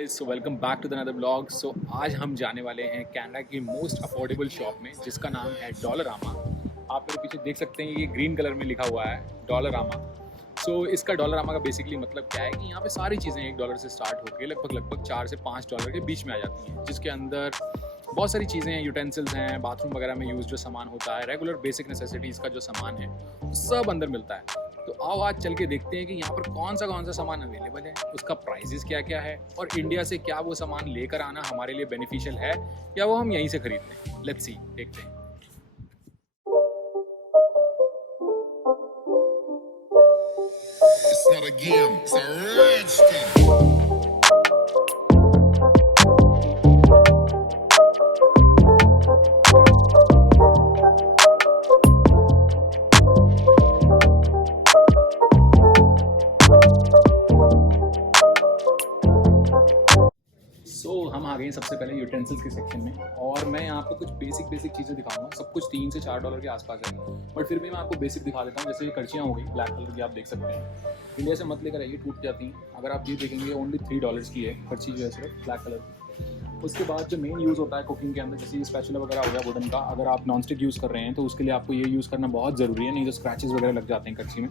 Guys, so welcome back to the another blog. So आज हम जाने वाले हैं कनाडा की मोस्ट अफोर्डेबल शॉप में जिसका नाम है डॉलरामा। आप मेरे पीछे देख सकते हैं, ये ग्रीन कलर में लिखा हुआ है डॉलरामा। सो इसका डॉलरामा का बेसिकली मतलब क्या है कि यहाँ पे सारी चीज़ें $1 से स्टार्ट होकर लगभग $4 से $5 के बीच में आ जाती हैं, जिसके अंदर बहुत सारी चीज़ें हैं, यूटेंसिल्स हैं, बाथरूम वगैरह में यूज़ जो सामान होता है, रेगुलर बेसिक नेसेसिटीज़ का जो सामान है सब अंदर मिलता है। तो आओ आज चल के देखते हैं कि यहाँ पर कौन सा सामान अवेलेबल है, उसका प्राइजेस क्या क्या है और इंडिया से क्या वो सामान लेकर आना हमारे लिए बेनिफिशियल है या वो हम यहीं से खरीद लें। लेट्स सी, देखते हैं। It's not a game, it's a rich thing. हम आ गए हैं सबसे पहले यूटेंसिल्स के सेक्शन में और मैं यहाँ आपको कुछ बेसिक चीज़ें दिखाऊंगा। सब कुछ $3 से $4 के आसपास है, बट फिर भी मैं आपको बेसिक दिखा देता हूँ। जैसे ये कर्चियाँ हो गई ब्लैक कलर की, आप देख सकते हैं इंडिया से मत लेकर आइए, टूट जाती हैं। अगर आप ये देखेंगे ओनली $3 की है कर्ची जो है, सिर्फ ब्लैक कलर की। उसके बाद जो मेन यूज़ होता है कुकिंग के अंदर, जैसे स्पैचुला वगैरह हो गया वुडन का, अगर आप नॉन स्टिक यूज़ कर रहे हैं तो उसके लिए आपको ये यूज़ करना बहुत ज़रूरी है, नहीं तो स्क्रैचेस वगैरह लग जाते हैं कर्ची में।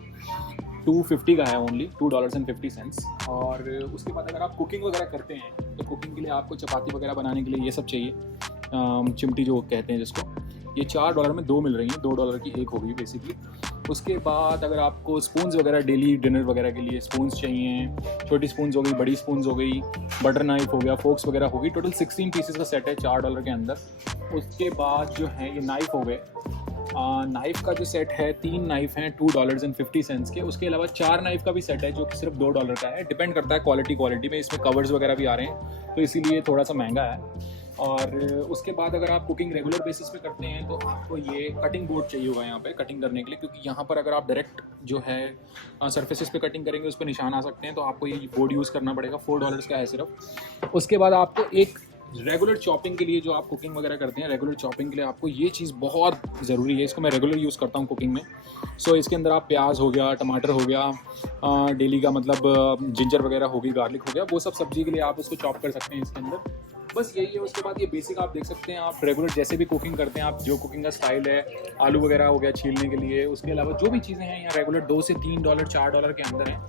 250 का है, ओनली $2.50। और उसके बाद अगर आप कुकिंग वगैरह करते हैं तो कुकिंग के लिए आपको चपाती वगैरह बनाने के लिए ये सब चाहिए, चिमटी जो कहते हैं जिसको, ये $4 में 2 मिल रही हैं, $2 की एक होगी बेसिकली। उसके बाद अगर आपको स्पून्स वगैरह डेली डिनर वगैरह के लिए स्पून्स चाहिए, छोटी स्पून्स हो गई, बड़ी स्पून्स हो गई, बटर नाइफ हो गया, फोक्स वगैरह होगी, टोटल 16 पीसेस का सेट है $4 के अंदर। उसके बाद जो है ये नाइफ हो गए, नाइफ़ का जो सेट है 3 नाइफ़ हैं $2.50 के। उसके अलावा 4 नाइफ़ का भी सेट है जो कि सिर्फ $2 का है। डिपेंड करता है क्वालिटी में, इसमें कवर्स वगैरह भी आ रहे हैं तो इसीलिए थोड़ा सा महंगा है। और उसके बाद अगर आप कुकिंग रेगुलर बेसिस पे करते हैं तो आपको ये कटिंग बोर्ड चाहिए होगा यहाँ पे कटिंग करने के लिए, क्योंकि यहाँ पर अगर आप डायरेक्ट जो है सरफेसेस पे कटिंग करेंगे उस पर निशान आ सकते हैं, तो आपको ये बोर्ड यूज़ करना पड़ेगा। $4 का है सिर्फ। उसके बाद आपको एक रेगुलर चॉपिंग के लिए, जो आप कुकिंग वगैरह करते हैं रेगुलर चॉपिंग के लिए, आपको ये चीज़ बहुत ज़रूरी है। इसको मैं रेगुलर यूज़ करता हूँ कुकिंग में। सो इसके अंदर आप प्याज हो गया, टमाटर हो गया, डेली का मतलब जिंजर वगैरह हो गई, गार्लिक हो गया, वो सब सब्जी के लिए आप उसको चॉप कर सकते हैं इसके अंदर। बस यही है। उसके बाद ये बेसिक आप देख सकते हैं, आप रेगुलर जैसे भी कुकिंग करते हैं, आप जो कुकिंग का स्टाइल है, आलू वगैरह हो गया छीलने के लिए, उसके अलावा जो भी चीज़ें हैं यहाँ रेगुलर $2 से $3 $4 के अंदर हैं।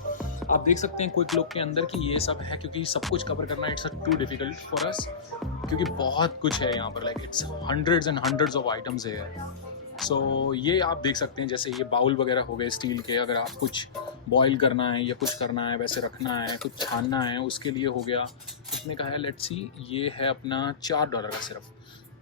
आप देख सकते हैं क्विक लुक के अंदर कि ये सब है, क्योंकि सब कुछ कवर करना it's too difficult for us, क्योंकि बहुत कुछ है यहाँ पर, like it's hundreds and hundreds of items है। सो ये आप देख सकते हैं, जैसे ये बाउल वगैरह हो गए स्टील के, अगर आप कुछ बॉईल करना है या कुछ करना है, वैसे रखना है, कुछ छानना है, उसके लिए हो गया। कितने का है, लेट्स सी, ये है अपना $4 का, सिर्फ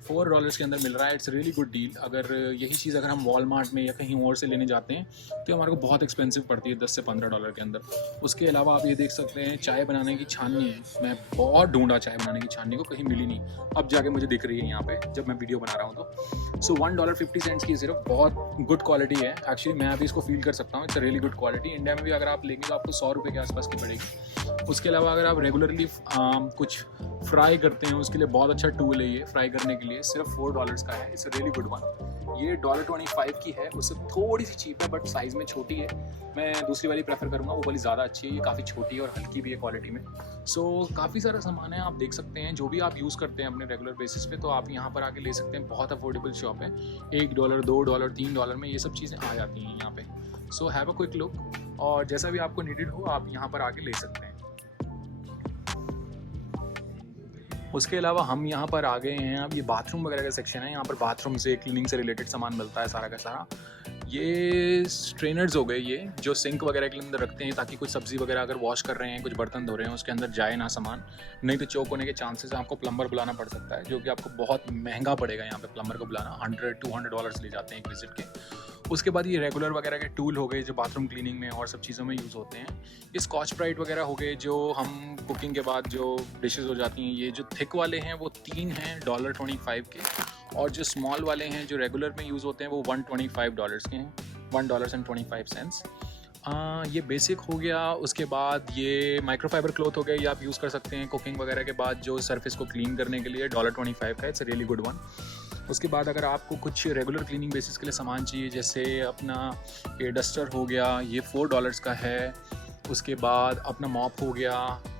$4 के अंदर मिल रहा है। It's really good deal. अगर यही चीज़ अगर हम वॉलमार्ट में या कहीं और से लेने जाते हैं तो हमारे को बहुत एक्सपेंसिव पड़ती है, $10 से $15 के अंदर। उसके अलावा आप ये देख सकते हैं चाय बनाने की छाननी है। मैं बहुत ढूंढा चाय बनाने की छाननी को, कहीं मिली नहीं, अब जाके मुझे दिख रही है यहाँ पे जब मैं वीडियो बना रहा हूँ तो। सो $1.50 की सिर्फ, बहुत गुड क्वालिटी है एक्चुअली। मैं अभी इसको फील कर सकता हूँ, it's really good quality. India में भी अगर आप लेंगे तो आपको $100 के आसपास की पड़ेगी। उसके अलावा अगर आप रेगुलरली कुछ फ्राई करते हैं उसके लिए बहुत अच्छा टूल है ये, फ्राई करने के लिए सिर्फ $4 का है। It's a really good one. ये $1.25 की है, उससे थोड़ी सी चीप है बट साइज़ में छोटी है। मैं दूसरी वाली प्रेफर करूँगा, वो वाली ज़्यादा अच्छी है। ये काफ़ी छोटी है और हल्की भी है क्वालिटी में। सो काफ़ी सारा सामान है, आप देख सकते हैं। जो भी आप यूज़ करते हैं अपने रेगुलर बेसिस पे तो आप यहाँ पर आके ले सकते हैं। बहुत अफोर्डेबल शॉप है, $1 $2 $3 में ये सब चीज़ें आ जाती हैं यहाँ पे। So have a quick look, और जैसा भी आपको नीडेड हो आप यहाँ पर आके ले सकते हैं। उसके अलावा हम यहाँ पर आ गए हैं, अब ये बाथरूम वगैरह का सेक्शन है। यहाँ पर बाथरूम से, क्लीनिंग से रिलेटेड सामान मिलता है सारा का सारा। ये स्ट्रेनर्स हो गए, ये जो सिंक वगैरह के अंदर रखते हैं ताकि कुछ सब्ज़ी वगैरह अगर वॉश कर रहे हैं, कुछ बर्तन धो रहे हैं, उसके अंदर जाए ना सामान, नहीं तो चोक होने के चांसेस हैं। आपको प्लम्बर बुलाना पड़ सकता है, जो कि आपको बहुत महंगा पड़ेगा यहाँ पे प्लम्बर को बुलाना, $100-200 ले जाते हैं एक विजिट के। उसके बाद ये रेगुलर वगैरह के टूल हो गए जो बाथरूम क्लीनिंग में और सब चीज़ों में यूज़ होते हैं। ये स्कॉच ब्राइट वगैरह हो गए, जो हम कुकिंग के बाद जो डिशेस हो जाती हैं। ये जो थिक वाले हैं वो 3 हैं $1.25 के, और जो स्मॉल वाले हैं जो रेगुलर में यूज़ होते हैं वो $125 के हैं, $1.25। ये बेसिक हो गया। उसके बाद ये माइक्रोफाइबर क्लॉथ हो गया, ये आप यूज़ कर सकते हैं कुकिंग वगैरह के बाद जो सरफेस को क्लीन करने के लिए, $1.25 का, इट्स रियली गुड वन। उसके बाद अगर आपको कुछ रेगुलर क्लीनिंग बेसिस के लिए सामान चाहिए, जैसे अपना ये डस्टर हो गया, ये $4 का है। उसके बाद अपना मॉप हो गया,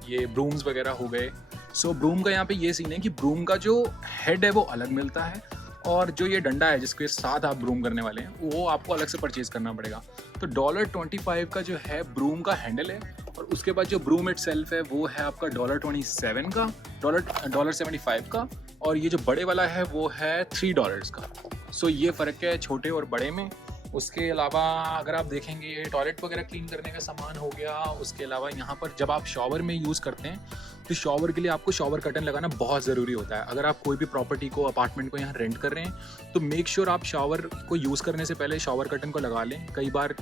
ये ब्रूम्स वगैरह हो गए, सो ब्रूम का यहाँ पे ये सीन है कि ब्रूम का जो हेड है वो अलग मिलता है, और जो ये डंडा है जिसके साथ आप ब्रूम करने वाले हैं वो आपको अलग से परचेज करना पड़ेगा। तो $25 का जो है ब्रूम का हैंडल है, और उसके बाद जो ब्रूम इटसेल्फ है वो है आपका $27 का, $75 का, और ये जो बड़े वाला है वो है $3 का। सो ये फ़र्क है छोटे और बड़े में। उसके अलावा अगर आप देखेंगे टॉयलेट वगैरह क्लीन करने का सामान हो गया। उसके अलावा यहाँ पर जब आप शॉवर में यूज़ करते हैं तो शॉवर के लिए आपको शॉवर कर्टन लगाना बहुत ज़रूरी होता है। अगर आप कोई भी प्रॉपर्टी को, अपार्टमेंट को यहाँ रेंट कर रहे हैं तो मेक श्योर आप शॉवर को यूज़ करने से पहले शॉवर कर्टन को लगा लें। कई बार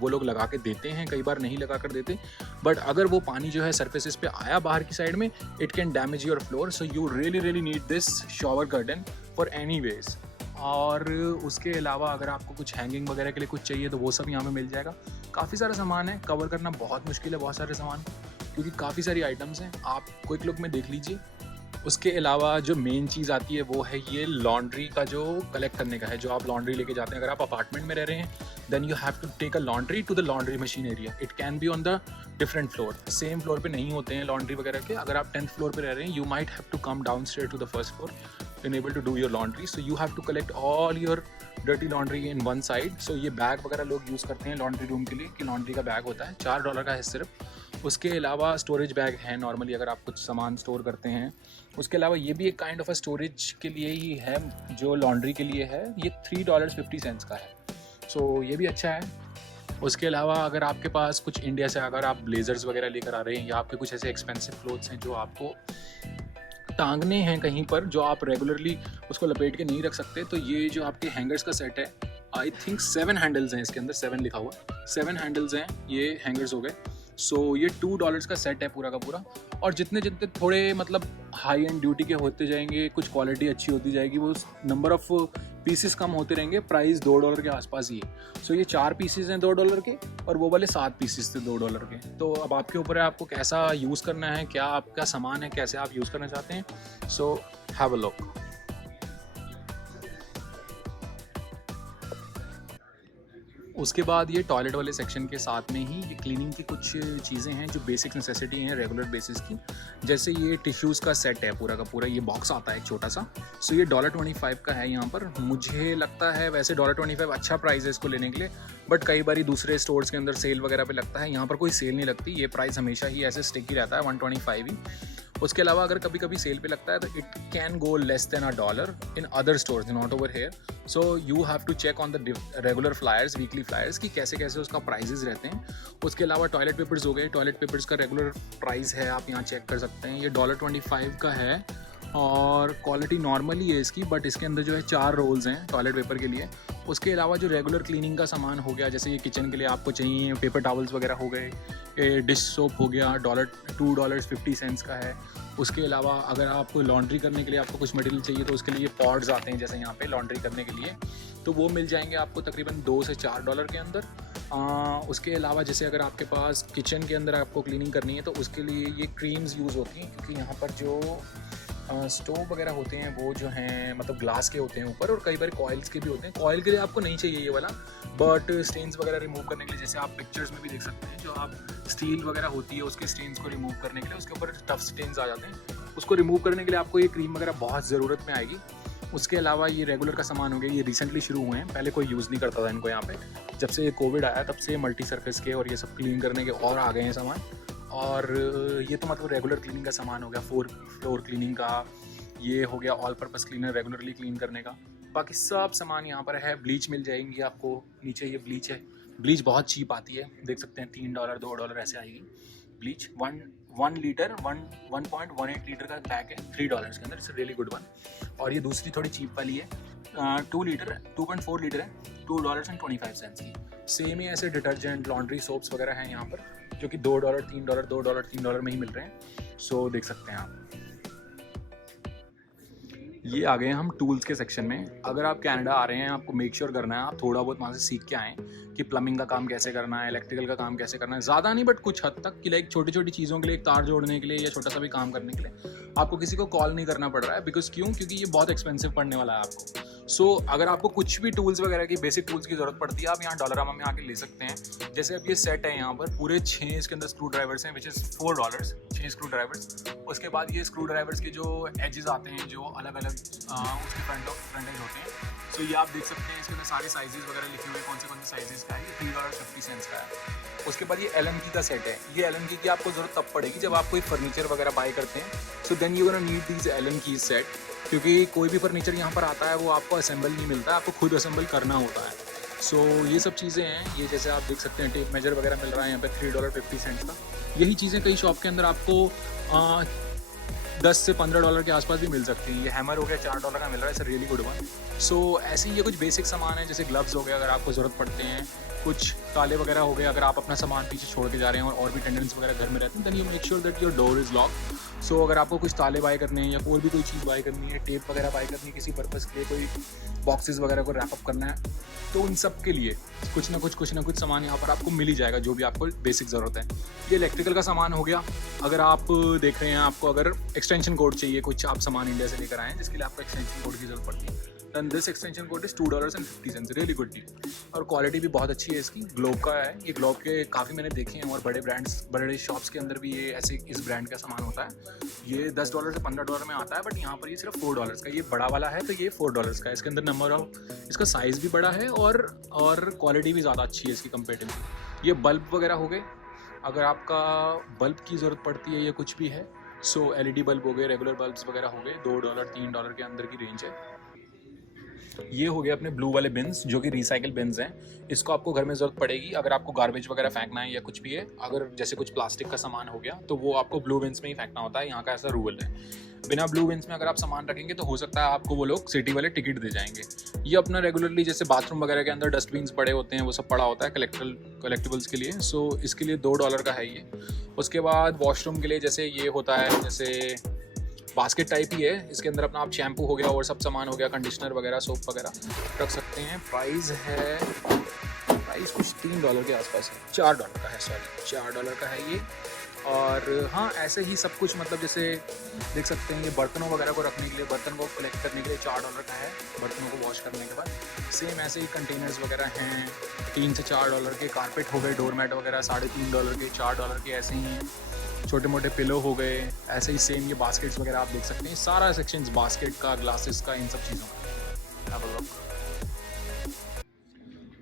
वो लोग लगा के देते हैं, कई बार नहीं लगा कर देते, बट अगर वो पानी जो है सरफेसेस पे आया बाहर की साइड में, it can damage your floor. So you really need this shower curtain for any ways. और उसके अलावा अगर आपको कुछ हैंगिंग वगैरह के लिए कुछ चाहिए तो वो सब यहाँ पे मिल जाएगा। काफ़ी सारा सामान है, कवर करना बहुत मुश्किल है बहुत सारे सामान, क्योंकि काफ़ी सारी आइटम्स हैं। आप क्विक लुक में देख लीजिए। उसके अलावा जो मेन चीज़ आती है वो है ये लॉन्ड्री का जो कलेक्ट करने का है, जो आप लॉन्ड्री लेके जाते हैं। अगर आप अपार्टमेंट में रह रहे हैं then you have to take a laundry to the laundry machine area. It can be on the different floor, same floor पे नहीं होते हैं लॉन्ड्री वगैरह के। अगर आप 10th फ्लोर पे रह रहे हैं you might have to come down straight to the first floor and able to do your laundry. So you have to collect all your dirty laundry in one side. So ये bag वगैरह लोग use करते हैं laundry room के लिए, कि laundry का bag होता है $4 का है सिर्फ। उसके अलावा स्टोरेज बैग है नॉर्मली अगर आप कुछ सामान स्टोर करते हैं। उसके अलावा ये भी एक काइंड ऑफ अ स्टोरेज के लिए ही है, जो लॉन्ड्री के लिए है। ये $3.50 का है। सो ये भी अच्छा है। उसके अलावा अगर आपके पास कुछ इंडिया से अगर आप ब्लेजर्स वगैरह लेकर आ रहे हैं, या आपके कुछ ऐसे एक्सपेंसिव क्लोथ्स हैं जो आपको टांगने हैं कहीं पर, जो आप रेगुलरली उसको लपेट के नहीं रख सकते, तो ये जो आपके हैंगर्स का सेट है, आई थिंक 7 हैंडल्स हैं इसके अंदर, 7 लिखा हुआ, 7 हैंडल्स हैं ये हैंगर्स हो गए। सो ये $2 का सेट है पूरा का पूरा। और जितने जितने थोड़े मतलब हाई एंड ड्यूटी के होते जाएंगे, कुछ क्वालिटी अच्छी होती जाएगी, वो नंबर ऑफ पीसेस कम होते रहेंगे। प्राइस $2 के आसपास ही है। सो ये 4 पीसेस हैं $2 के, और वो वाले 7 पीसेस थे $2 के। तो अब आपके ऊपर है आपको कैसा यूज़ करना है, क्या आपका सामान है, कैसे आप यूज़ करना चाहते हैं। So have a look. उसके बाद ये टॉयलेट वाले सेक्शन के साथ में ही ये क्लीनिंग की कुछ चीज़ें हैं जो बेसिक नेसेसिटी हैं रेगुलर बेसिस की। जैसे ये टिश्यूज़ का सेट है पूरा का पूरा, ये बॉक्स आता है छोटा सा। सो ये $25 का है यहाँ पर। मुझे लगता है वैसे $25 अच्छा प्राइस है इसको लेने के लिए, बट कई बार दूसरे स्टोर्स के अंदर सेल वगैरह पे लगता है। यहाँ पर कोई सेल नहीं लगती, ये प्राइस हमेशा ही ऐसे स्टिक ही रहता है, 125 ही। उसके अलावा अगर कभी कभी सेल पे लगता है तो it can go less than $1 in other stores, not over here. So you have to check on the regular flyers, weekly flyers, कि कैसे कैसे उसका प्राइजेस रहते हैं। उसके अलावा टॉयलेट पेपर्स हो गए, टॉयलेट पेपर्स का रेगुलर प्राइस है, आप यहाँ चेक कर सकते हैं। ये $25 का है, और क्वालिटी नॉर्मली है इसकी, बट इसके अंदर जो है 4 रोल्स हैं टॉयलेट पेपर के लिए। उसके अलावा जो रेगुलर क्लीनिंग का सामान हो गया, जैसे ये किचन के लिए आपको चाहिए पेपर टॉवल्स वगैरह हो गए, डिश सोप हो गया, $2.50 का है। उसके अलावा अगर आपको लॉन्ड्री करने के लिए आपको कुछ मटेरियल चाहिए तो उसके लिए पॉड्स आते हैं, जैसे यहाँ पे लॉन्ड्री करने के लिए, तो वो मिल जाएंगे आपको तकरीबन $2 से $4 के अंदर। उसके अलावा जैसे अगर आपके पास किचन के अंदर आपको क्लीनिंग करनी है तो उसके लिए ये क्रीम्स यूज़ होती हैं, क्योंकि यहाँ पर जो स्टोव वगैरह होते हैं वो जो हैं मतलब ग्लास के होते हैं ऊपर, और कई बार कॉइल्स के भी होते हैं। कॉइल के लिए आपको नहीं चाहिए ये वाला, बट स्टेन्स वगैरह रिमूव करने के लिए, जैसे आप पिक्चर्स में भी देख सकते हैं, जो आप स्टील वगैरह होती है उसके स्टेन्स को रिमूव करने के लिए, उसके ऊपर टफ स्टेन्स आ जाते हैं, उसको रिमूव करने के लिए आपको ये क्रीम वगैरह बहुत ज़रूरत में आएगी। उसके अलावा ये रेगुलर का सामान हो गया, ये रिसेंटली शुरू हुए हैं, पहले कोई यूज़ नहीं करता था इनको यहाँ पे। जब से ये कोविड आया तब से मल्टी सरफेस के और ये सब क्लीन करने के और आ गए हैं सामान। और ये तो मतलब रेगुलर क्लीनिंग का सामान हो गया, फ्लोर क्लीनिंग का, ये हो गया all purpose cleaner regularly clean करने का। बाकी सब सामान यहाँ पर है। ब्लीच मिल जाएंगी आपको, नीचे ये ब्लीच है, ब्लीच बहुत चीप आती है, देख सकते हैं $3 $2 ऐसे आएगी ब्लीच। 1 लीटर 1.18 लीटर का पैक है $3 के अंदर, इट्स रियली गुड वन। और ये दूसरी थोड़ी चीप वाली है, 2.4 लीटर है, $2.25 की। सेम ही ऐसे डिटर्जेंट, लॉन्ड्री सोप्स वगैरह हैं यहाँ पर, जो कि $2 $3 में ही मिल रहे हैं। सो देख सकते हैं आप। ये आ गए हम टूल्स के सेक्शन में। अगर आप कनाडा आ रहे हैं, आपको मेक श्योर करना है आप थोड़ा बहुत वहाँ से सीख के आएँ कि प्लम्बिंग का काम कैसे करना है, इलेक्ट्रिकल का काम कैसे करना है। ज़्यादा नहीं बट कुछ हद तक, कि लाइक छोटी छोटी चीज़ों के लिए, तार जोड़ने के लिए या छोटा सा भी काम करने के लिए आपको किसी को कॉल नहीं करना पड़ रहा है। बिकॉज क्योंकि ये बहुत एक्सपेंसिव पड़ने वाला है आपको। सो अगर आपको कुछ भी टूल्स वगैरह की बेसिक टूल्स की ज़रूरत पड़ती है आप यहाँ डॉलरामा में आके ले सकते हैं। जैसे अब ये सेट है यहाँ पर पूरे 6 इसके अंदर स्क्रू ड्राइवर्स हैं विच इज़ $4, 6 स्क्रू ड्राइवर्स। उसके बाद ये स्क्रू ड्राइवर्स के जो एजेस आते हैं जो अलग अलग उसके फ्रंट एज होते हैं। सो ये आप देख सकते हैं इसके अंदर सारे साइजेस वगैरह लिखे हुए कौन से साइजेस का है। ये $3.50 का है। उसके बाद ये एलन की का सेट है। ये एलन की आपको ज़रूरत तब पड़ेगी जब आप कोई फर्नीचर वगैरह बाय करते हैं। So then you gonna need these Allen key set, क्योंकि कोई भी फर्नीचर यहाँ पर आता है वो आपको असेंबल नहीं मिलता, आपको खुद असेंबल करना होता है। सो ये सब चीज़ें हैं। ये जैसे आप देख सकते हैं टेप मेजर वगैरह मिल रहा है यहाँ पे $3.50 का। यही चीज़ें कई शॉप के अंदर आपको $10 से $15 के आसपास भी मिल सकती हैं। ये हैमर हो गया $4 का मिल रहा है, इट्स रियली गुड वन। सो ऐसे ही ये कुछ बेसिक सामान है जैसे ग्लव्स हो गए अगर आपको ज़रूरत पड़ते हैं, कुछ ताले वगैरह हो गए अगर आप अपना सामान पीछे छोड़ के जा रहे हैं और भी टेंडेंट्स वगैरह घर में रहते हैं, then you make sure that your door is lock. So अगर आपको कुछ ताले बाय करने हैं या कोई भी कोई चीज़ बाय करनी है, टेप वगैरह बाय करनी है किसी पर्पज़ के लिए, कोई बॉक्सेस वगैरह को रैप अप करना है, तो उन सब के लिए कुछ ना कुछ सामान यहाँ पर आपको मिल ही जाएगा जो भी आपको बेसिक ज़रूरत है। ये इलेक्ट्रिकल का सामान हो गया। अगर आप देख रहे हैं आपको अगर एक्सटेंशन कोड चाहिए, कुछ आप सामान इंडिया से लेकर आए हैं जिसके लिए आपको एक्सटेंशन कोड की ज़रूरत पड़ती है, then this extension cord is $2.50, really good deal. और क्वालिटी भी बहुत अच्छी है इसकी। ग्लोब का है ये। ग्लोब के काफ़ी मैंने देखे हैं और बड़े ब्रांड्स बड़े शॉप्स के अंदर भी ये ऐसे इस ब्रांड का सामान होता है। ये $10 से $15 में आता है, बट यहाँ पर ये सिर्फ $4 का। ये बड़ा वाला है तो ये $4 का है। इसके अंदर नंबर ऑफ इसका साइज़ भी बड़ा है और क्वालिटी भी ज़्यादा अच्छी है इसकी कंपेरेटिवली। ये बल्ब वगैरह हो गए, अगर आपका बल्ब की ज़रूरत पड़ती है या कुछ भी है, सो LED बल्ब हो गए, रेगुलर बल्ब्स वगैरह हो गए, $2 $3 के अंदर की रेंज है। ये हो गया अपने ब्लू वाले बिन्स जो कि रिसाइकिल बिन्स हैं। इसको आपको घर में ज़रूरत पड़ेगी अगर आपको गार्बेज वगैरह फेंकना है या कुछ भी है। अगर जैसे कुछ प्लास्टिक का सामान हो गया तो वो आपको ब्लू बिन्स में ही फेंकना होता है, यहाँ का ऐसा रूल है। बिना ब्लू बिन्स में अगर आप सामान रखेंगे तो हो सकता है आपको वो लोग सिटी वाले टिकट दे जाएंगे। ये अपना रेगुलरली जैसे बाथरूम वगैरह के अंदर डस्टबिन्स पड़े होते हैं वो सब पड़ा होता है कलेक्टिबल्स के लिए। सो इसके लिए $2 का है ये। उसके बाद वॉशरूम के लिए जैसे ये होता है जैसे बास्केट टाइप ही है। इसके अंदर अपना आप शैम्पू हो गया और सब सामान हो गया, कंडीशनर वगैरह, सोप वगैरह रख सकते हैं। प्राइस कुछ $3 के आसपास है, $4 का है, सॉरी $4 का है ये। और हाँ ऐसे ही सब कुछ मतलब जैसे देख सकते हैं ये बर्तनों वगैरह को रखने के लिए, बर्तन को कलेक्ट करने के लिए $4 का है, बर्तनों को वॉश करने के बाद। सेम ऐसे ही कंटेनर्स वगैरह हैं $3 से $4 के। कारपेट हो गए, डोरमैट वगैरह $3.5 के, $4 के ऐसे ही हैं। छोटे मोटे पिलो हो गए, ऐसे ही सेम ये बास्केट्स वगैरह आप देख सकते हैं। सारा सेक्शंस बास्केट का, ग्लासेस का, इन सब चीज़ों का।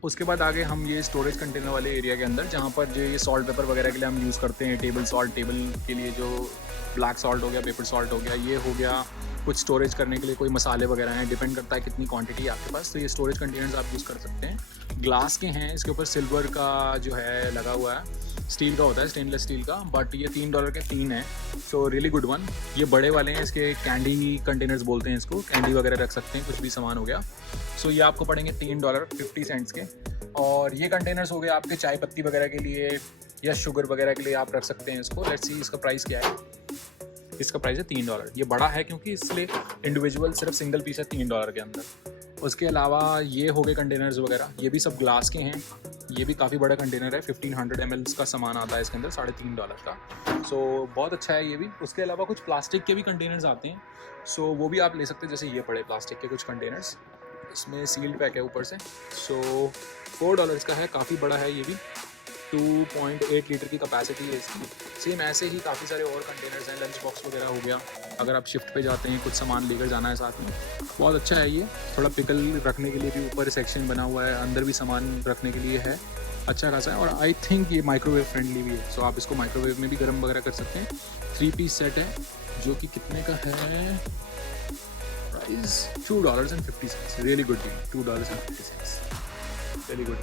उसके बाद आगे हम ये स्टोरेज कंटेनर वाले एरिया के अंदर जहाँ पर जो ये सॉल्ट पेपर वगैरह के लिए हम यूज़ करते हैं, टेबल सॉल्ट, टेबल के लिए जो ब्लैक सॉल्ट हो गया, पेपर सॉल्ट हो गया, ये हो गया। कुछ स्टोरेज करने के लिए कोई मसाले वगैरह हैं, डिपेंड करता है कितनी क्वांटिटी है आपके पास, तो ये स्टोरेज कंटेनर्स आप यूज़ कर सकते हैं। ग्लास के हैं, इसके ऊपर सिल्वर का जो है लगा हुआ है, स्टील का होता है, स्टेनलेस स्टील का, बट ये $3 के 3 हैं। So really good one. ये बड़े वाले हैं, इसके कैंडी कंटेनर्स बोलते हैं इसको, कैंडी वगैरह रख सकते हैं, कुछ भी सामान हो गया। सो ये आपको पड़ेंगे $3.50 के। और ये कंटेनर्स हो गए आपके चाय पत्ती वगैरह के लिए या शुगर वगैरह के लिए आप रख सकते हैं इसको। लेट्स सी इसका प्राइस क्या है। इसका प्राइस है $3। ये बड़ा है क्योंकि इसलिए इंडिविजुअल सिर्फ सिंगल पीस है $3 के अंदर। उसके अलावा ये हो गए कंटेनर्स वगैरह, ये भी सब ग्लास के हैं। ये भी काफ़ी बड़ा कंटेनर है, 1500 ml का सामान आता है इसके अंदर, $3.5 का। सो बहुत अच्छा है ये भी। उसके अलावा कुछ प्लास्टिक के भी कंटेनर्स आते हैं, सो वो भी आप ले सकते हैं। जैसे ये पड़े प्लास्टिक के कुछ कंटेनर्स, इसमें सील्ड पैक है ऊपर से। सो $4 का है, काफ़ी बड़ा है ये भी। 2.8 लीटर की कैपेसिटी है इसकी। सेम ऐसे ही काफ़ी सारे और कंटेनर्स हैं, लंच बॉक्स वगैरह हो गया, अगर आप शिफ्ट पे जाते हैं कुछ सामान लेकर जाना है साथ में, बहुत अच्छा है ये। थोड़ा पिकल रखने के लिए भी ऊपर सेक्शन बना हुआ है, अंदर भी सामान रखने के लिए है, अच्छा खासा है। और आई थिंक ये माइक्रोवेव फ्रेंडली भी है, सो आप इसको माइक्रोवेव में भी गर्म वगैरह कर सकते हैं। 3 पीस सेट है जो कि कितने का है, price $2.50, really good deal, $2.50, really good.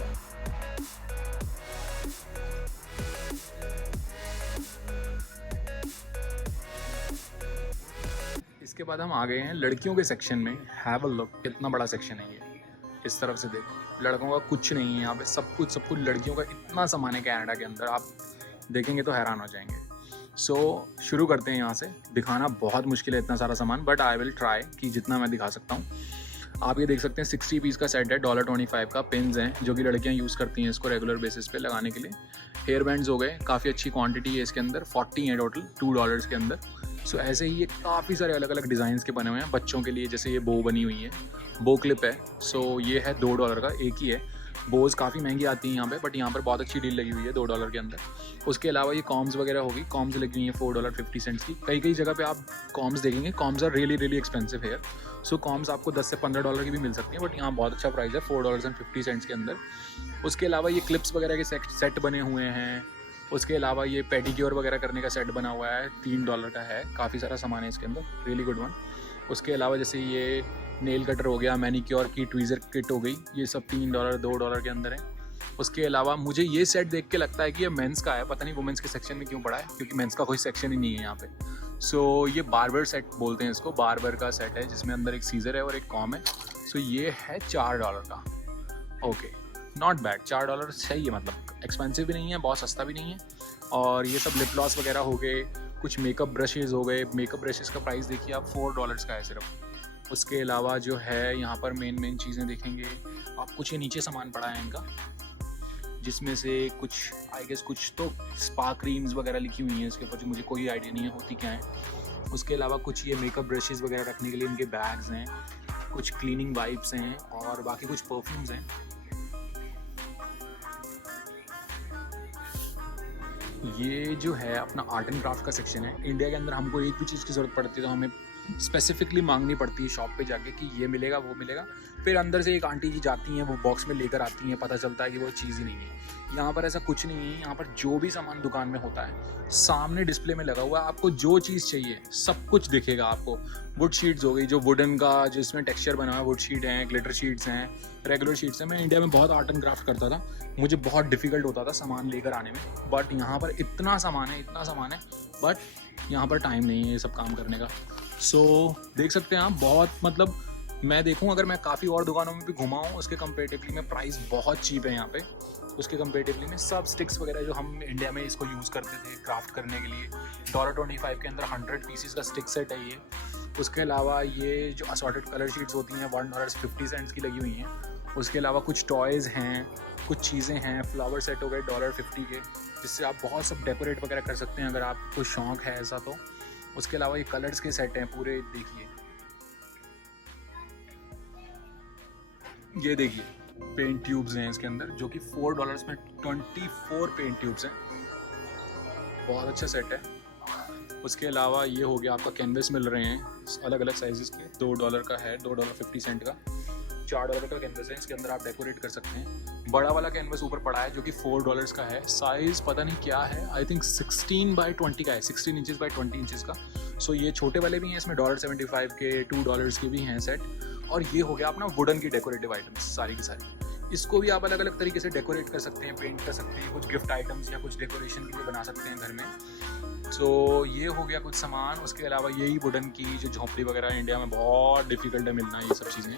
इसके बाद हम आ गए हैं लड़कियों के सेक्शन में। हैव अ लुक, कितना बड़ा सेक्शन है ये। इस तरफ से देखो, लड़कों का कुछ नहीं है यहाँ पे, सब कुछ लड़कियों का इतना सामान है कनाडा के अंदर, आप देखेंगे तो हैरान हो जाएंगे। सो शुरू करते हैं यहाँ से। दिखाना बहुत मुश्किल है इतना सारा सामान, बट आई विल ट्राई कि जितना मैं दिखा सकता हूँ। आप ये देख सकते हैं 60 पीस का सेट है, $25 का। पिन्स हैं जो कि लड़कियाँ यूज़ करती हैं इसको रेगुलर बेसिस पे लगाने के लिए। हेयर बैंड्स हो गए, काफ़ी अच्छी क्वांटिटी है इसके अंदर, 40 हैं टोटल, $2 के अंदर। सो ऐसे ही ये काफ़ी सारे अलग अलग डिज़ाइंस के बने हुए हैं बच्चों के लिए। जैसे ये बो बनी हुई है, बो क्लिप है। सो ये है $2 का, एक ही है। बोज़ काफ़ी महंगी आती हैं यहाँ पे, बट यहाँ पर बहुत अच्छी डील लगी हुई है $2 के अंदर। उसके अलावा ये कॉम्स वगैरह होगी, कॉम्स लगी हुई हैं $4.50 की। कई कई जगह पे आप कॉम्स देखेंगे, combs are really really expensive here. So combs आपको 10 से $15 की भी मिल सकती हैं, बट यहाँ बहुत अच्छा प्राइस है $4.50 के अंदर। उसके अलावा ये क्लिप्स वगैरह के सेट बने हुए हैं। उसके अलावा ये पेडिक्योर वगैरह करने का सेट बना हुआ है, $3 का है। काफ़ी सारा सामान है इसके अंदर, रियली गुड वन। उसके अलावा जैसे ये नेल कटर हो गया, मैनिक्योर की ट्वीज़र किट हो गई, ये सब $3 $2 के अंदर है। उसके अलावा मुझे ये सेट देख के लगता है कि ये मेंस का है, पता नहीं वुमेंस के सेक्शन में क्यों पड़ा है, क्योंकि मेंस का कोई सेक्शन ही नहीं है यहाँ पे। सो ये बार्बर सेट बोलते हैं इसको, बार्बर का सेट है जिसमें अंदर एक सीज़र है और एक कॉम है। सो ये है $4 का। ओके, नॉट बैड, $4 सही है, मतलब एक्सपेंसिव भी नहीं है, बहुत सस्ता भी नहीं है। और ये सब लिप ग्लॉस वगैरह हो गए, कुछ मेकअप ब्रशेज़ हो गए। मेकअप ब्रशेज़ का प्राइस देखिए आप, $4 का है सिर्फ। उसके अलावा जो है यहाँ पर मेन चीज़ें देखेंगे आप, कुछ ये नीचे सामान पड़ा है इनका, जिसमें से कुछ आई गेस कुछ तो स्पा क्रीम्स वगैरह लिखी हुई हैं इसके ऊपर, जो मुझे कोई आइडिया नहीं है होती क्या है। उसके अलावा कुछ ये मेकअप ब्रशेज़ वगैरह रखने के लिए इनके बैग्स हैं, कुछ क्लीनिंग वाइप्स हैं और बाकी कुछ परफ्यूम्स हैं। ये जो है अपना आर्ट एंड क्राफ्ट का सेक्शन है। इंडिया के अंदर हमको एक भी चीज़ की ज़रूरत पड़ती है तो हमें स्पेसिफिकली मांगनी पड़ती है शॉप पे जाके कि ये मिलेगा वो मिलेगा। फिर अंदर से एक आंटी जी जाती हैं, वो बॉक्स में लेकर आती हैं, पता चलता है कि वो चीज़ ही नहीं है। यहाँ पर ऐसा कुछ नहीं है। यहाँ पर जो भी सामान दुकान में होता है सामने डिस्प्ले में लगा हुआ है, आपको जो चीज़ चाहिए सब कुछ दिखेगा आपको। वुड शीट्स हो गई, जो वुडन का जिसमें टेक्सचर बना हुआ है, वुड शीट हैं, ग्लिटर शीट्स हैं, रेगुलर शीट्स हैं। मैं इंडिया में बहुत आर्ट एंड क्राफ्ट करता था, मुझे बहुत डिफिकल्ट होता था सामान लेकर आने में, बट यहाँ पर इतना सामान है, बट यहाँ पर टाइम नहीं है ये सब काम करने का। सो देख सकते हैं आप, बहुत मतलब मैं देखूँ अगर मैं काफ़ी और दुकानों में भी घुमा हूँ, उसके कंपेरेटिवली में प्राइस बहुत चीप है यहाँ पे। उसके कंपेरेटिवली में सब स्टिक्स वगैरह जो हम इंडिया में इसको यूज़ करते थे क्राफ्ट करने के लिए, $25 के अंदर 100 पीसीस का स्टिक सेट है ये। उसके अलावा ये जो असॉर्टेड कलर शीट्स होती हैं $1.50 की लगी हुई हैं। उसके अलावा कुछ टॉयज़ हैं, कुछ चीज़ें हैं, फ्लावर सेट हो गए $1.50 के, जिससे आप बहुत सब डेकोरेट वगैरह कर सकते हैं अगर आपको शौक़ है ऐसा तो। उसके अलावा ये कलर्स के सेट हैं पूरे, देखिए ये देखिए पेंट ट्यूब्स हैं इसके अंदर, जो कि $4 में 24 पेंट ट्यूब्स हैं, बहुत अच्छा सेट है। उसके अलावा ये हो गया आपका कैनवस मिल रहे हैं अलग अलग साइजेस के, $2 का है, $2.50 का, $4 का कैनवस है। इसके अंदर आप डेकोरेट कर सकते हैं। बड़ा वाला कैनवस ऊपर पड़ा है जो कि $4 का है, साइज़ पता नहीं क्या है, आई थिंक 16x20 का है, 16 इंचज़ बाई 20 इंचज़ का। सो ये छोटे वाले भी हैं, इसमें $1.75 के, $2 के भी हैं सेट। और ये हो गया अपना वुडन की डेकोरेटिव आइटम्स सारी की सारी। इसको भी आप अलग अलग तरीके से डेकोरेट कर सकते हैं, पेंट कर सकते हैं, कुछ गिफ्ट आइटम्स या कुछ डेकोरेशन के लिए बना सकते हैं घर में। सो ये हो गया कुछ सामान। उसके अलावा यही वुडन की जो झोंपड़ी वगैरह इंडिया में बहुत डिफ़िकल्ट है मिलना, ये सब चीज़ें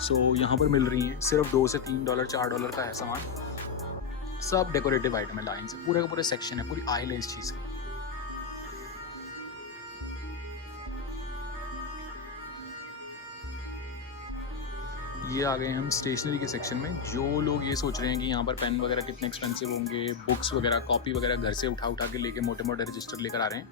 सो यहाँ पर मिल रही हैं। सिर्फ $2 से $3 $4 का है सामान, सब डेकोरेटिव आइटम है लाइन से, पूरे का पूरे सेक्शन है, पूरी आइल है इस चीज़ की। ये आ गए हम स्टेशनरी के सेक्शन में। जो लोग ये सोच रहे हैं कि यहाँ पर पेन वगैरह कितने एक्सपेंसिव होंगे, बुक्स वगैरह कॉपी वगैरह घर से उठा के लेके मोटे मोटे रजिस्टर लेकर आ रहे हैं,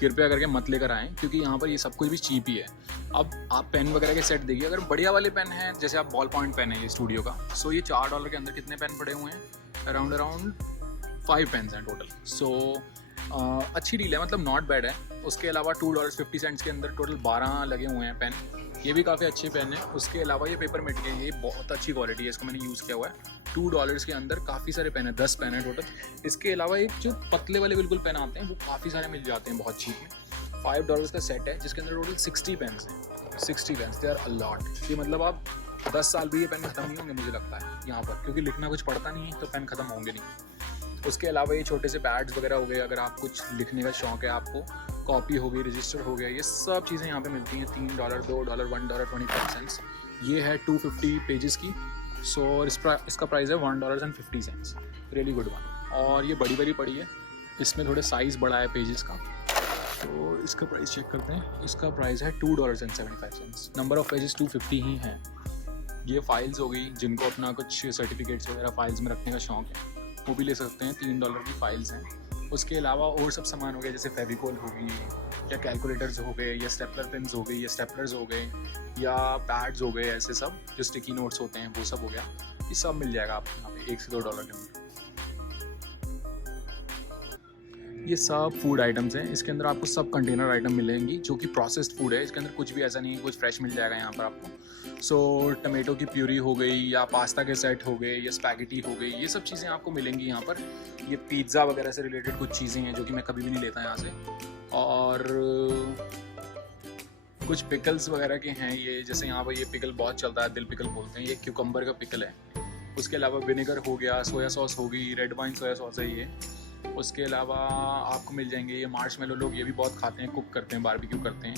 कृपया करके मत लेकर आएँ, क्योंकि यहाँ पर ये सब कुछ भी चीप ही है। अब आप पेन वगैरह के सेट देखिए, अगर बढ़िया वाले पेन हैं, जैसे आप बॉल पॉइंट पेन है ये स्टूडियो का, सो ये $4 के अंदर कितने पेन पड़े हुए हैं, अराउंड 5 पेन्स हैं टोटल। सो अच्छी डील है, मतलब नॉट बैड है। उसके अलावा $2.50 के अंदर टोटल 12 लगे हुए हैं पेन, ये भी काफ़ी अच्छे पेन है। उसके अलावा ये पेपर मेट के, ये बहुत अच्छी क्वालिटी है, इसको मैंने यूज़ किया हुआ है। $2 के अंदर काफ़ी सारे पेन है, 10 पेन है टोटल। इसके अलावा एक जो पतले वाले बिल्कुल पेन आते हैं वो काफ़ी सारे मिल जाते हैं बहुत चीप में। $5 का सेट है जिसके अंदर टोटल 60 पेन्स हैं। 60 pence, they are a lot. ये मतलब आप 10 साल भी ये पेन ख़त्म नहीं होंगे मुझे लगता है यहाँ पर, क्योंकि लिखना कुछ पड़ता नहीं है तो पेन ख़त्म होंगे नहीं। उसके अलावा ये छोटे से पैड्स वगैरह हो गए, अगर आप कुछ लिखने का शौक़ है आपको, कॉपी हो गई, रजिस्टर हो गया, ये सब चीज़ें यहाँ पे मिलती हैं। $3 $2 $1.25। ये है 250 पेजेस की। सो इसका प्राइस है $1.50, रियली गुड वन। और ये बड़ी पड़ी है, इसमें थोड़े साइज़ बड़ा है पेजेस का, तो इसका प्राइस चेक करते हैं। इसका प्राइस है $2.75। नंबर ऑफ़ पेजेस 250 ही हैं। ये फाइल्स हो गई, जिनको अपना कुछ सर्टिफिकेट्स वगैरह फाइल्स में रखने का शौक़ है वो भी ले सकते हैं, $3 की फाइल्स हैं। उसके अलावा और सब सामान हो गया जैसे फेविकोल होगी या कैलकुलेटर्स हो गए या स्टेपलर पेन्स हो गई या स्टेपलर्स हो गए या पैड्स हो गए, ऐसे सब जो स्टिकी नोट्स होते हैं वो सब हो गया। ये सब मिल जाएगा आपको यहाँ पे $1 से $2 के अंदर। ये सब फूड आइटम्स हैं, इसके अंदर आपको सब कंटेनर आइटम मिलेंगी जो कि प्रोसेस्ड फूड है। इसके अंदर कुछ भी ऐसा नहीं है, कुछ फ्रेश मिल जाएगा यहाँ पर आपको। सो टमाटो की प्यूरी हो गई या पास्ता के सेट हो गए या स्पैगेटी हो गई, ये सब चीज़ें आपको मिलेंगी यहाँ पर। ये पिज़्ज़ा वगैरह से रिलेटेड कुछ चीज़ें हैं जो कि मैं कभी भी नहीं लेता यहाँ से। और कुछ पिकल्स वगैरह के हैं ये, जैसे यहाँ पर ये पिकल बहुत चलता है, दिल पिकल बोलते हैं, ये क्यूकम्बर का पिकल है। उसके अलावा विनेगर हो गया, सोया सॉस हो गई, रेड वाइन सोया सॉस है ये। उसके अलावा आपको मिल जाएंगे ये मार्शमेलो, लोग ये भी बहुत खाते हैं, कुक करते हैं, बारबेक्यू करते हैं।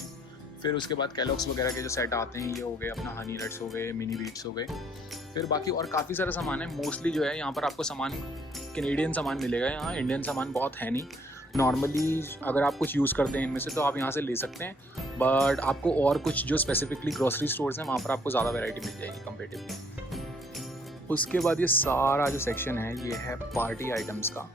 फिर उसके बाद कैलॉग्स वगैरह के जो सेट आते हैं ये हो गए, अपना हनी नट्स हो गए, मिनी बीट्स हो गए। फिर बाकी और काफ़ी सारा सामान है। मोस्टली जो है यहाँ पर आपको सामान कैनेडियन सामान मिलेगा, यहाँ इंडियन सामान बहुत है नहीं। नॉर्मली अगर आप कुछ यूज़ करते हैं इनमें से तो आप यहाँ से ले सकते हैं, बट आपको और कुछ जो स्पेसिफिकली ग्रोसरी स्टोर्स हैं वहाँ पर आपको ज़्यादा वैरायटी मिल जाएगी कंपेरेटिवली। उसके बाद ये सारा जो सेक्शन है ये है पार्टी आइटम्स का,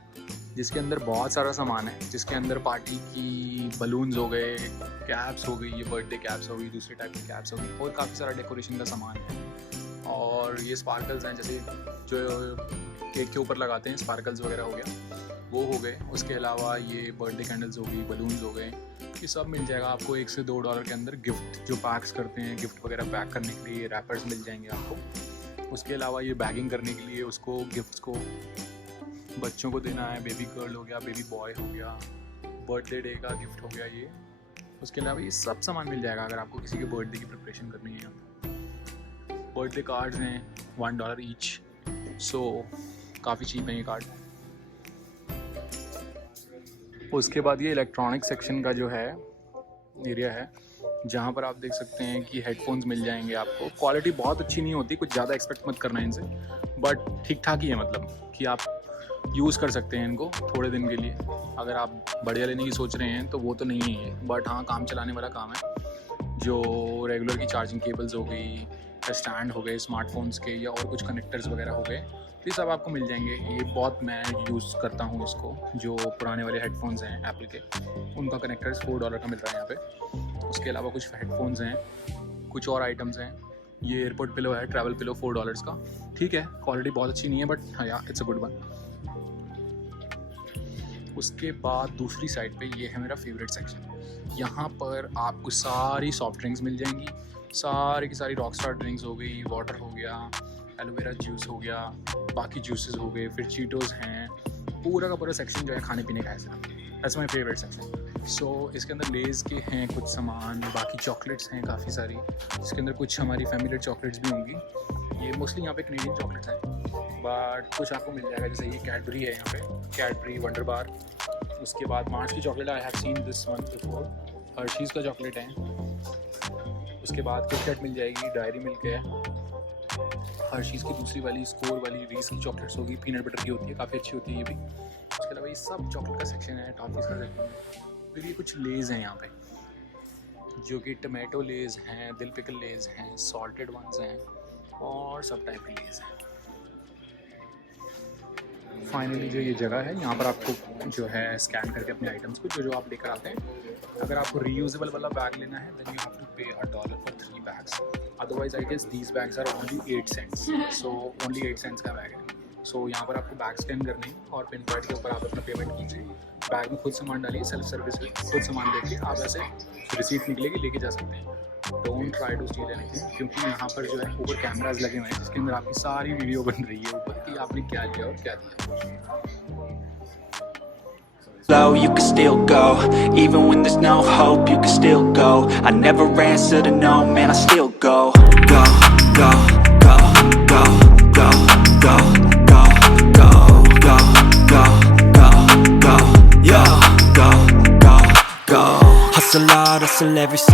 जिसके अंदर बहुत सारा सामान है, जिसके अंदर पार्टी की बलून्स हो गए, कैप्स हो गई, ये बर्थडे कैप्स हो गई, दूसरे टाइप की कैप्स हो गई, और काफ़ी सारा डेकोरेशन का सामान है। और ये स्पार्कल्स हैं, जैसे जो केक के ऊपर लगाते हैं, स्पार्कल्स वगैरह हो गया, वो हो गए। उसके अलावा ये बर्थडे कैंडल्स हो गई, बलून्स हो गए, ये सब मिल जाएगा आपको $1 से $2 के अंदर। गिफ्ट जो पैक्स करते हैं, गिफ्ट वगैरह पैक करने के लिए रैपर्स मिल जाएंगे आपको। उसके अलावा ये बैगिंग करने के लिए, उसको गिफ्ट्स को बच्चों को देना है, बेबी गर्ल हो गया, बेबी बॉय हो गया, बर्थडे डे का गिफ्ट हो गया ये। उसके अलावा ये सब सामान मिल जाएगा अगर आपको किसी के बर्थडे की प्रिपरेशन करनी है। बर्थडे कार्ड्स हैं $1 ईच, सो काफ़ी चीप है ये कार्ड। उसके बाद ये इलेक्ट्रॉनिक सेक्शन का जो है एरिया है, जहाँ पर आप देख सकते हैं कि हेडफोन्स मिल जाएंगे आपको। क्वालिटी बहुत अच्छी नहीं होती, कुछ ज़्यादा एक्सपेक्ट मत करना इनसे, बट ठीक ठाक ही है, मतलब कि आप यूज़ कर सकते हैं इनको थोड़े दिन के लिए। अगर आप बढ़िया लेने की सोच रहे हैं तो वो तो नहीं है ये, बट हाँ काम चलाने वाला काम है। जो रेगुलर की चार्जिंग केबल्स हो गई या स्टैंड हो गए स्मार्टफोन्स के, या और कुछ कनेक्टर्स वगैरह हो गए, तो ये सब आपको मिल जाएंगे। ये बहुत मैं यूज़ करता हूँ इसको, जो पुराने वाले हेडफोन्स हैं एप्पल के, उनका कनेक्टर्स $4 का मिल रहा है यहाँ पे। उसके अलावा कुछ हेडफोन्स हैं, कुछ और आइटम्स हैं। ये एयरपोर्ट पिलो है, ट्रैवल पिलो $4 का, ठीक है, क्वालिटी बहुत अच्छी नहीं है, बट हाँ यार इट्स अ गुड वन। उसके बाद दूसरी साइड पे ये है मेरा फेवरेट सेक्शन। यहाँ पर आपको सारी सॉफ्ट ड्रिंक्स मिल जाएंगी, सारी की सारी रॉकस्टार ड्रिंक्स हो गई, वाटर हो गया, एलोवेरा जूस हो गया, बाकी जूसेस हो गए, फिर चीटोज़ हैं, पूरा का पूरा सेक्शन जो है खाने पीने का है। That's my favourite section. So इसके अंदर लेज़ के हैं कुछ सामान, बाकी चॉकलेट्स हैं काफ़ी सारी, इसके अंदर कुछ हमारी फैमिली चॉकलेट्स भी होंगी। ये मोस्टली यहाँ पे कैनेडियन चॉकलेट्स हैं, बट कुछ आपको मिल जाएगा, जैसे ये कैडबरी है यहाँ पे, कैडबरी वंडर बार। उसके बाद मार्स की chocolate, I have seen this one before. Hershey's का चॉकलेट है। उसके बाद किटकैट मिल जाएगी, डायरी मिल्क है, हर्शीज़ की दूसरी वाली स्कोर वाली रीस की चॉकलेट्स होगी, पीनट बटर की होती है, काफ़ी अच्छी होती है ये भी। उसके अलावा ये सब चॉकलेट का सेक्शन है, टॉफीज़ का सेक्शन है। फिर ये कुछ लेज़ हैं यहाँ पे, जो कि टमाटो लेज़ हैं, दिल पिकल लेज़ हैं, सॉल्टेड वंस हैं, और सब टाइप के लेज़ हैं। फाइनली जो ये जगह है, यहाँ पर आपको जो है स्कैन करके अपने आइटम्स को जो आप लेकर आते हैं, अगर आपको रीयूजेबल वाला बैग लेना है then you have to pay $1 for 3 bags, otherwise I guess these bags are only 8 cents, so only 8 cents का बैग है। सो यहाँ पर आपको बैग स्कैन करने हैं और पिन पैड के ऊपर आप अपना पेमेंट कीजिए, बैग में खुद सामान डालिए, सेल्फ सर्विस में खुद सामान देखिए, आप ऐसे रिसीट निकलेगी लेके जा सकते हैं। Don't try to steal anything, क्योंकि यहाँ पर जो है ऊपर कैमराज लगे हुए हैं जिसके अंदर आपकी सारी वीडियो बन रही है ऊपर कि आपने क्या लिया और क्या दिया। Low, you can still go, even when there's no hope, you can still go. I never answer to no, man, I still go. Go, go, go, go, go, go, go, go, go, go, go, go, yo, go, go, go. Hustle hard, hustle every single